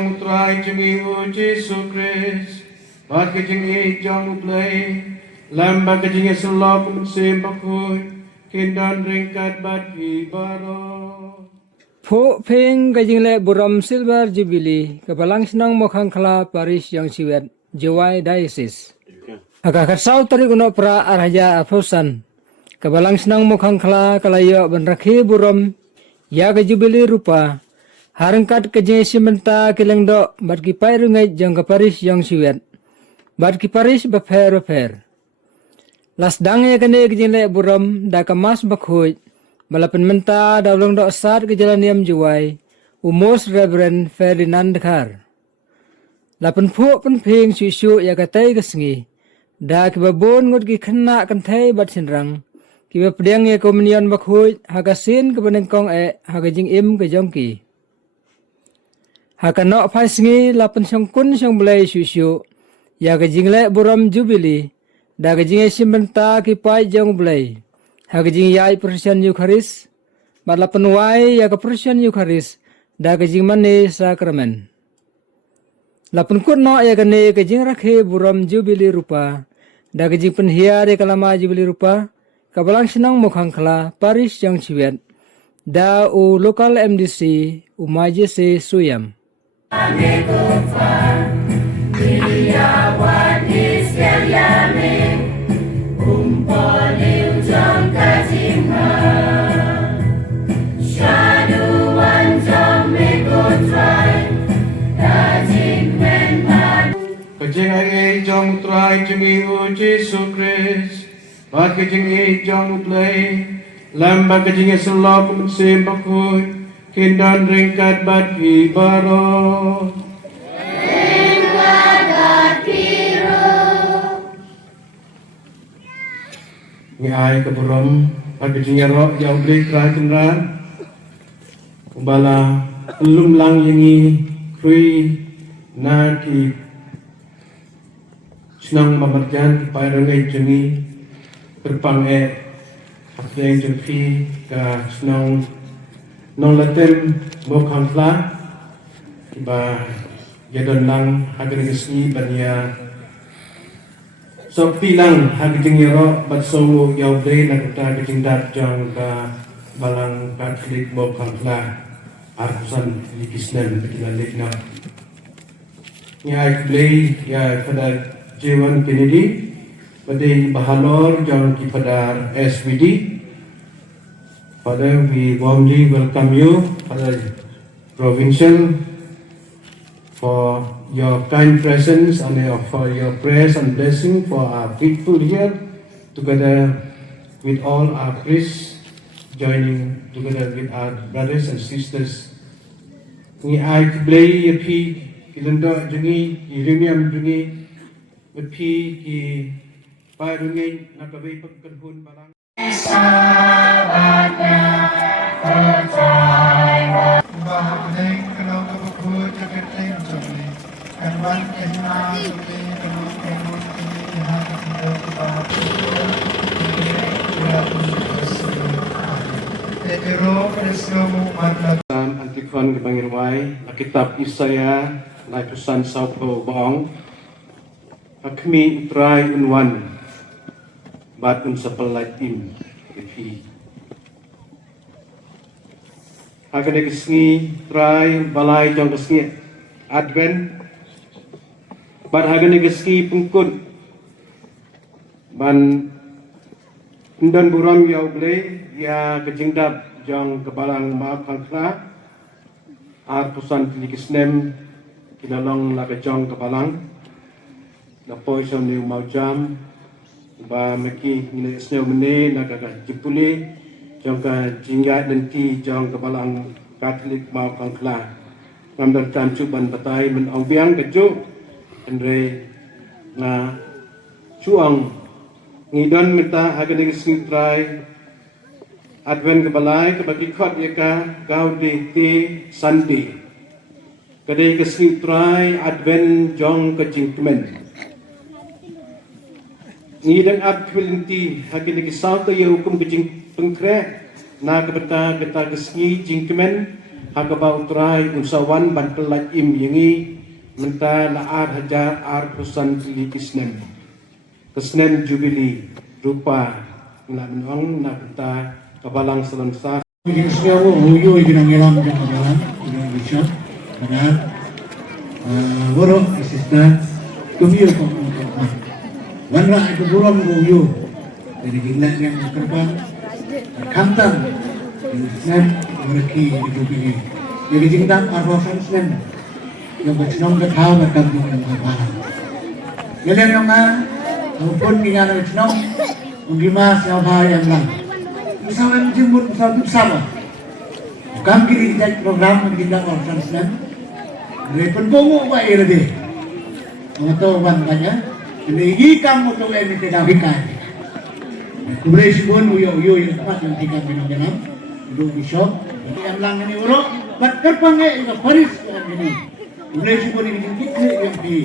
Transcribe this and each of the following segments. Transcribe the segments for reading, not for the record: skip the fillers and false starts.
trong trai chừng yêu Giêsu Christ và cái chừng ý trong play làm ba cái chừng sự lo cũng xem bác hồi kiên đan ring cát bát vì baro Pho pheng gajing le buram silver jubilee kabalang sinang mokhang khala parish yang siwet Jewai diocese aga khatsau tari uno pra arhaja afosan kabalang sinang mokhang khala kalayo benrakhi buram ya ga jubilee rupa harangkat kejeng simenta kilengdo bat ki pairungai jang ka parish yang siwet bat ki parish bafer las dange kane gejing le buram da kamas bakhoi Balapan menta daulong do asad ke jalan yam juwai umos Reverend Ferdinand Khar. Lapan puk pen ping susu ya katai kesengi. Da kiba bon ngut ki kena kantai bat sinrang. Kiba pedang ya komunion bakhuj hakasin ke penengkong haka jing im ke jongki. Haka nok pai sengi lapan songkun song belai susu ya ke jing le buram jubilee. Da ke jing simbenta ki pai jong belai. Hagajing yai persian Eucharis, malapan wai ya ka persian Eucharis, da gajing mane sakramen. Lapan kun no ya kane gajing rakhe buram jubilee rupa, da gajing penhiar ya kalama jubilee rupa, kabalang sinang mukhang khala parish yang siwet, da u lokal MDC umaje se suyam. Kajing ai trong trai chừng yêu Giêsu Christ và kajing ai trong play làm ba kajing sự lo cũng xem bác hồi kiên đan ring cát bát vì baro ai ke buram pada jingero yang beli kerajaan bala lum lang yangi kui na ki senang memerjan payrongai jengi berpang hakeng jengfi ka senang nong latem mokhang fla ba yadon lang hagen gesni bania Sokti lang hagijing yero bat songo yaw day na kata gijing dat jang ka balang Catholic mokhang fla arkusan likisnan bikinalik na Nyai play ya pada J1 Kennedy pada bahalor jang ki pada SVD. Father, we warmly welcome you pada provincial for your kind presence and for your prayers and blessing for our people here, together with all our priests, joining together with our brothers and sisters. Ni ai play pi kilendo jengi irimiam jengi pi ki pairungi nakabai pagkanhun balang. Antikon kebangirwai, kitab Isaya, Laitusan Saupo Bong, Akmi Utrai Unwan, Batun Sapalaitim, Efi. Agak kesini try balai jong kesini Advent, bat agak kesini pungkut, ban Undan buram ya ublay ya kejingdap jong kebalang maaf kangkla arpusan tilikisnem kinalong nakajong kebalang napoy sa niyo maujam ba maki nilisnew mene nakakajipuli jong ka jinggat nanti jong kebalang Katolik maaf kangkla ngambil tancuban batay menong biang kejo andre na cuang ngidon minta agar ngising try Advent kebalai kebagi kot ya ka Gaudi ti Sunday kadai ngising try Advent jong kejingkemen ngidon abtwilinti agar ngisau to ya hukum kejing pengkre na kebeta kita ngising jingkemen hagaba utrai unsawan bantelat im yengi menta laar hajar ar pusan tili kisnem jubili rupa na menong na kita kabalang selengsa Bikin sekarang huyu ikan ngelam jangan jalan, ikan bisa, benar. Borok asisten, kemil kau. Wanra itu buram huyu, dari gila yang terbang, kantan, asisten mereka itu begini. Jadi jingdang arwahsan asisten, yang bercenong ketawa berkantung yang berbahan. Jalan yang mana, maupun dengan bercenong, ungkima siapa yang lang. Misalnya menjemput satu sama, kami kiri kita program kita orang Islam, repot bongo apa ini deh, atau bantanya, ini kamu tuh ini tidak hikai, kemudian pun uyo yang tempat yang tiga minum dalam, itu bisa, yang lang ini urut, terpanggil itu Paris ini, kemudian pun ini kita yang di,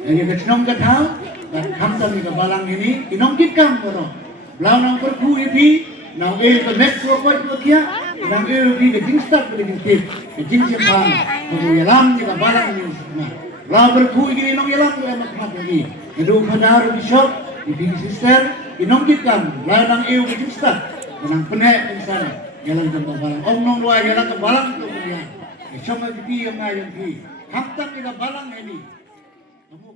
yang kecenong kata, dan hamdan ini kebalang ini, inong kita urut, belau nang perku ini. Nang ke metro ko ito kya nang ke jingstat ke jingsipan ko yalam ni kabalang ni usma labar ku igini nang yalam ko emak mat lagi itu padar bishop di sister inong kitkan la nang ke jingstat nang pene insana yalam ke kabalang om nong luar yalam ke kabalang to kya sama di yang ngayon ki haktan ni kabalang ini kamu